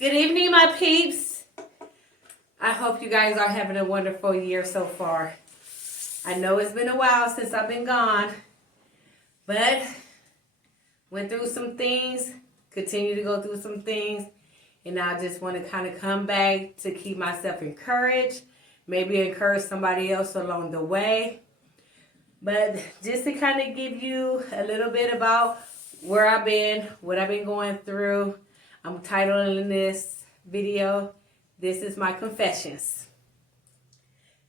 Good evening, my peeps. I hope you guys are having a wonderful year so far. I know it's been a while since I've been gone, but went through some things, continue to go through some things, and I just want to kind of come back to keep myself encouraged, maybe encourage somebody else along the way. But just to kind of give you a little bit about where I've been, what I've been going through, I'm titling this video, This is My Confessions.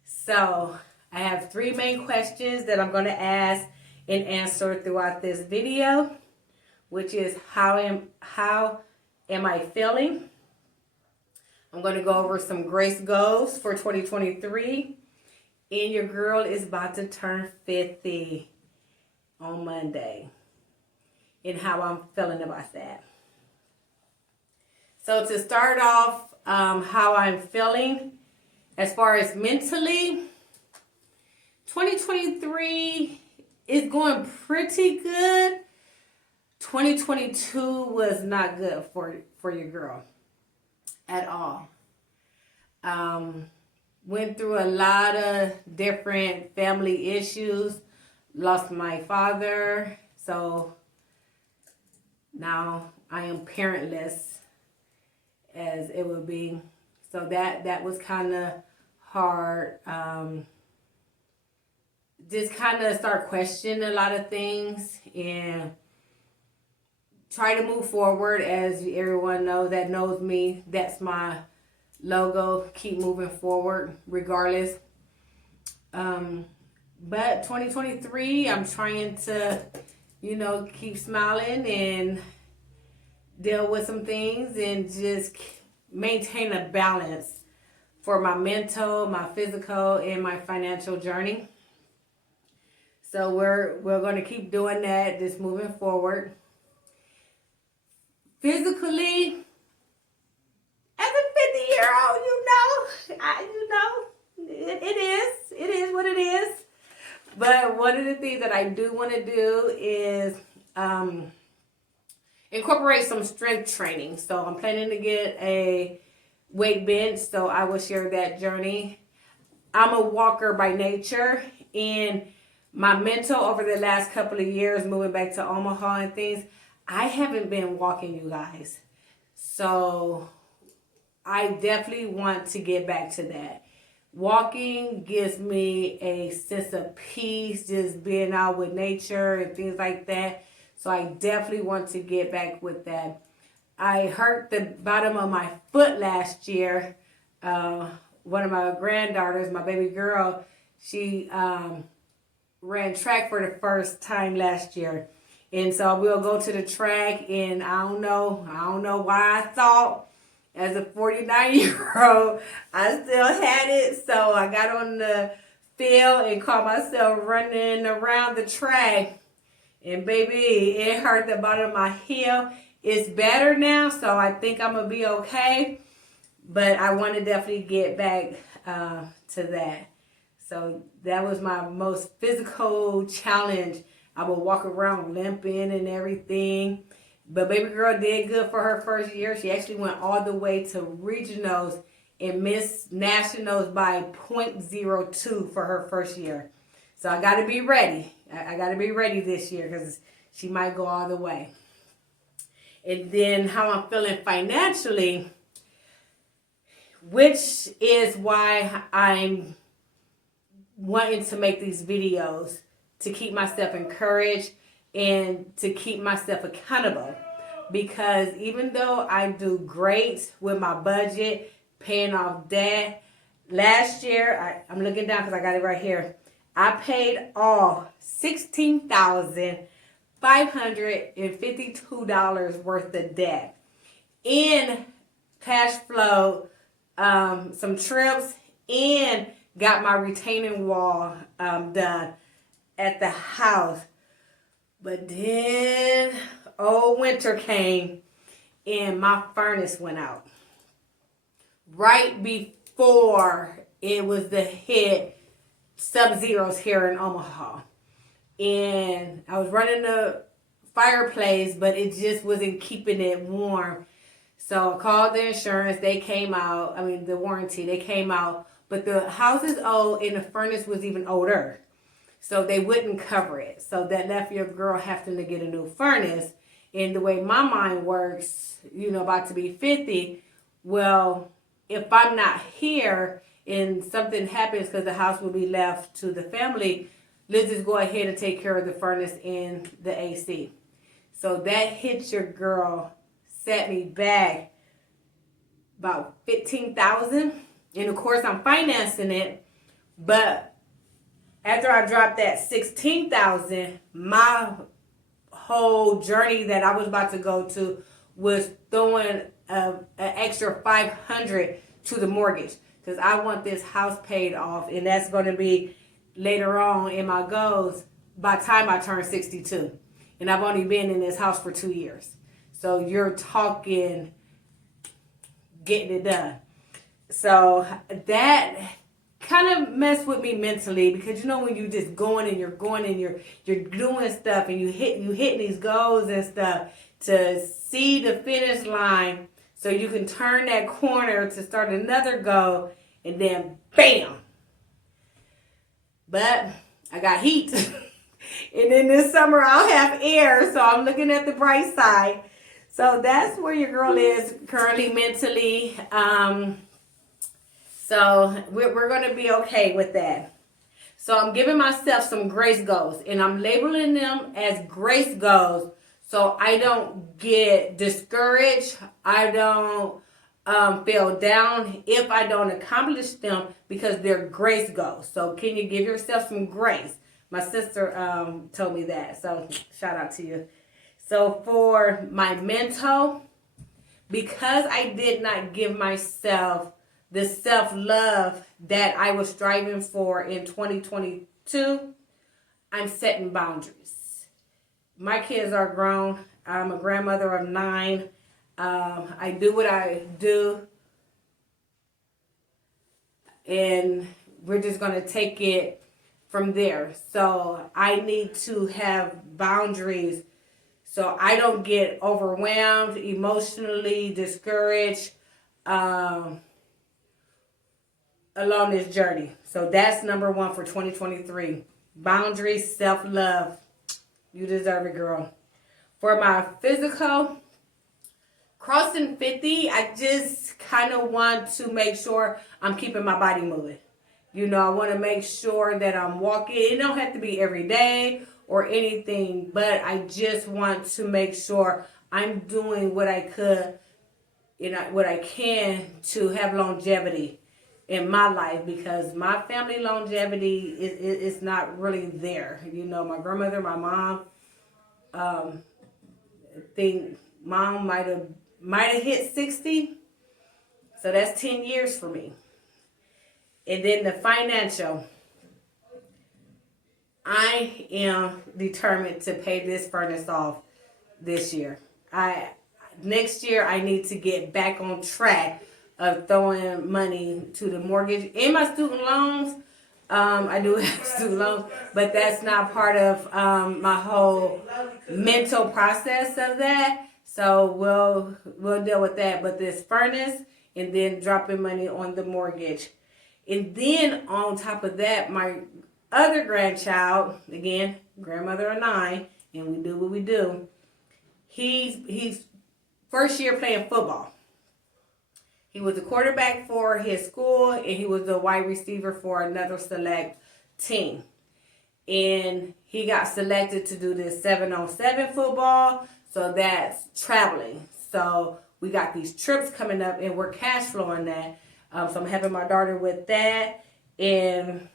So I have three main questions that I'm going to ask and answer throughout this video, which is how am I feeling? I'm going to go over some grace goals for 2023. And your girl is about to turn 50 on Monday. And how I'm feeling about that. So to start off, how I'm feeling as far as mentally, 2023 is going pretty good. 2022 was not good for your girl at all. Went through a lot of different family issues. Lost my father, so now I am parentless, as it would be. So that was kind of hard. Just kind of start questioning a lot of things and try to move forward. As everyone knows that knows me, that's my logo. Keep moving forward regardless. But 2023, I'm trying to, keep smiling and deal with some things and just maintain a balance for my mental, my physical, and my financial journey. So we're going to keep doing that, just moving forward. Physically, as a 50-year-old, it is what it is. But one of the things that I do want to do is incorporate some strength training. So I'm planning to get a weight bench, so I will share that journey. I'm a walker by nature, and my mental over the last couple of years, moving back to Omaha and things, I haven't been walking, you guys. So I definitely want to get back to that. Walking gives me a sense of peace, just being out with nature and things like that. So I definitely want to get back with that. I hurt the bottom of my foot last year. One of my granddaughters, my baby girl, she ran track for the first time last year. And so we'll go to the track, and I don't know why I thought as a 49-year-old, I still had it. So I got on the field and caught myself running around the track. And baby, it hurt the bottom of my heel. It's better now, so I think I'm going to be okay. But I want to definitely get back to that. So that was my most physical challenge. I would walk around limping and everything. But baby girl did good for her first year. She actually went all the way to regionals and missed nationals by .02 for her first year. So I got to be ready. I got to be ready this year because she might go all the way. And then how I'm feeling financially, which is why I'm wanting to make these videos, to keep myself encouraged and to keep myself accountable. Because even though I do great with my budget, paying off debt, last year, I'm looking down because I got it right here, I paid off $16,552 worth of debt in cash flow, some trips, and got my retaining wall done at the house. But then winter came and my furnace went out. Right before it was the hit sub-zeros here in Omaha. And I was running the fireplace, but it just wasn't keeping it warm. So I called the insurance. They came out. I mean, the warranty. They came out. But the house is old and the furnace was even older. So they wouldn't cover it. So that left your girl having to get a new furnace. And the way my mind works, about to be 50, well, if I'm not here and something happens because the house will be left to the family, let's just go ahead and take care of the furnace and the AC. So that hit your girl, set me back about $15,000. And of course I'm financing it, but after I dropped that $16,000, my whole journey that I was about to go to was throwing an extra $500 to the mortgage because I want this house paid off, and that's going to be later on in my goals by the time I turn 62. And I've only been in this house for 2 years. So you're talking getting it done. So that kind of messed with me mentally because when you just going and you're doing stuff and you hitting these goals and stuff to see the finish line so you can turn that corner to start another goal and then bam. But I got heat. And then this summer I'll have air, so I'm looking at the bright side. So that's where your girl is currently mentally. So we're going to be okay with that. So I'm giving myself some grace goals, and I'm labeling them as grace goals so I don't get discouraged. I don't feel down if I don't accomplish them because they're grace goals. So can you give yourself some grace? My sister told me that, so shout out to you. So for my mental, because I did not give myself the self-love that I was striving for in 2022, I'm setting boundaries. My kids are grown. I'm a grandmother of 9. I do what I do. And we're just going to take it from there. So I need to have boundaries so I don't get overwhelmed, emotionally discouraged, along this journey. So that's number 1 for 2023. Boundaries, self-love. You deserve it, girl. For my physical, crossing 50, I just kind of want to make sure I'm keeping my body moving. I want to make sure that I'm walking. It don't have to be every day or anything, but I just want to make sure I'm doing what I could, what I can to have longevity in my life because my family longevity is not really there. My grandmother, my mom, I think mom might have hit 60. So that's 10 years for me. And then the financial. I am determined to pay this furnace off this year. Next year I need to get back on track of throwing money to the mortgage and my student loans. I do have student loans, but that's not part of my whole mental process of that. So we'll deal with that. But this furnace and then dropping money on the mortgage. And then on top of that, my other grandchild, again, grandmother of 9, and we do what we do. He's first year playing football. He was a quarterback for his school, and he was a wide receiver for another select team. And he got selected to do this 7-on-7 football, so that's traveling. So we got these trips coming up, and we're cash flowing that. So I'm helping my daughter with that. And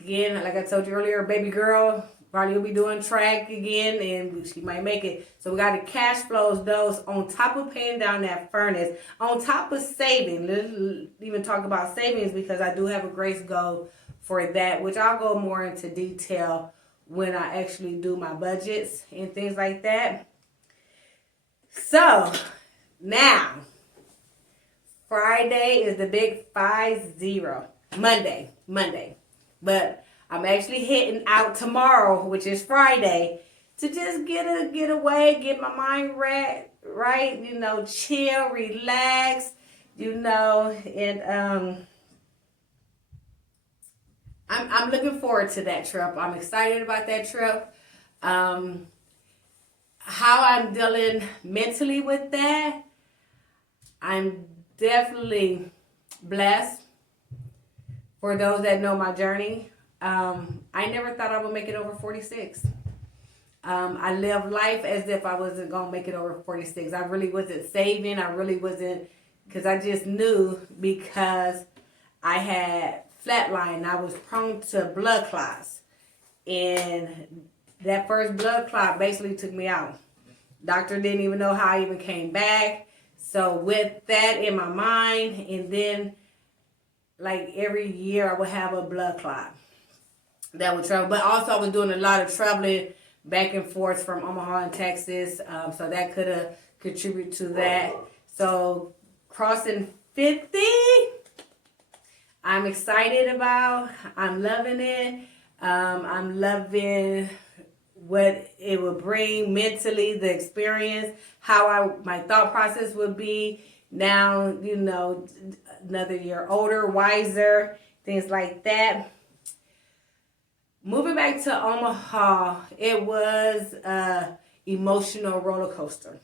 again, like I told you earlier, baby girl probably will be doing track again, and she might make it. So we got to cash flows those on top of paying down that furnace, on top of saving. Let's even talk about savings because I do have a grace goal for that, which I'll go more into detail when I actually do my budgets and things like that. So now, Friday is the big 5-0. Monday. But I'm actually heading out tomorrow, which is Friday, to just get away, get my mind right, you know, chill, relax, you know, and I'm looking forward to that trip. I'm excited about that trip. How I'm dealing mentally with that, I'm definitely blessed. For those that know my journey, I never thought I would make it over 46. I lived life as if I wasn't going to make it over 46. I really wasn't saving. I really wasn't, because I just knew, because I had flatline. I was prone to blood clots. And that first blood clot basically took me out. Doctor didn't even know how I even came back. So with that in my mind, and then like every year I would have a blood clot that would travel. But also I was doing a lot of traveling back and forth from Omaha and Texas. So that could have contributed to that. So crossing 50, I'm excited about. I'm loving it. I'm loving what it would bring mentally, the experience, how my thought process would be now, you know, another year older, wiser, things like that. Moving back to Omaha, it was a emotional roller coaster.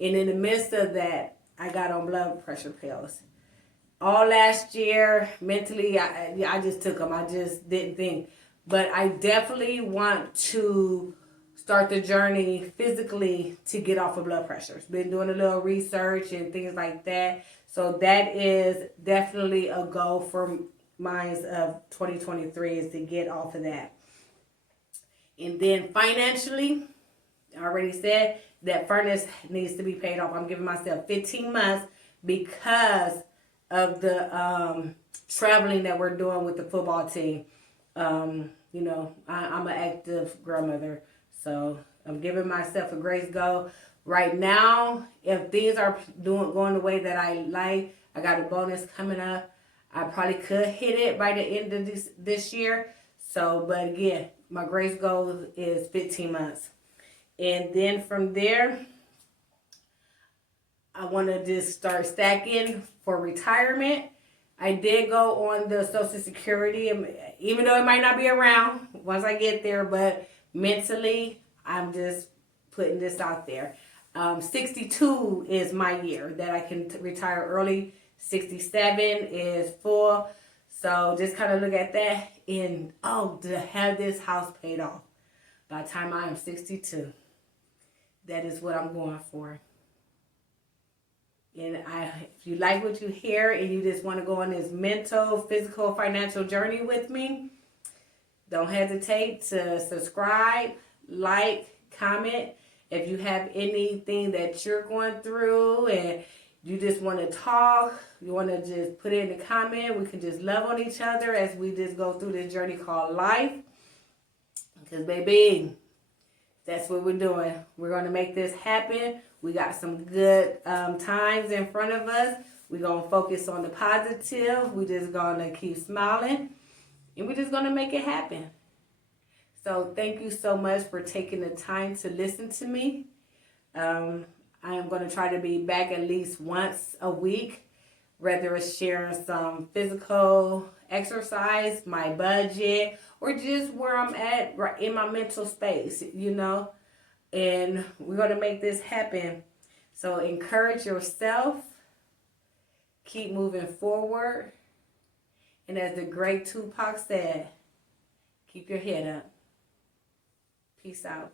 And in the midst of that, I got on blood pressure pills. All last year, mentally, I just took them. I just didn't think. But I definitely want to start the journey physically to get off of blood pressure. Been doing a little research and things like that. So that is definitely a goal for mine of 2023, is to get off of that. And then financially, I already said that furnace needs to be paid off. I'm giving myself 15 months because of the traveling that we're doing with the football team. You know, I'm an active grandmother, so I'm giving myself a grace go. Right now, if things are going the way that I like, I got a bonus coming up. I probably could hit it by the end of this year. So, but again, my grace goal is 15 months. And then from there, I want to just start stacking for retirement. I did go on the Social Security, even though it might not be around once I get there, but mentally, I'm just putting this out there. 62 is my year that I can retire early. 67 is full. So just kind of look at that and, to have this house paid off by the time I am 62. That is what I'm going for. And if you like what you hear and you just want to go on this mental, physical, financial journey with me, don't hesitate to subscribe, like, comment. If you have anything that you're going through and you just want to talk, you want to just put it in the comment, we can just love on each other as we just go through this journey called life. Because, baby, that's what we're doing. We're going to make this happen. We got some good times in front of us. We're going to focus on the positive. We're just going to keep smiling. And we're just going to make it happen. So thank you so much for taking the time to listen to me. I am going to try to be back at least once a week, whether it's sharing some physical exercise, my budget, or just where I'm at right in my mental space, you know. And we're going to make this happen. So encourage yourself. Keep moving forward. And as the great Tupac said, keep your head up. Peace out.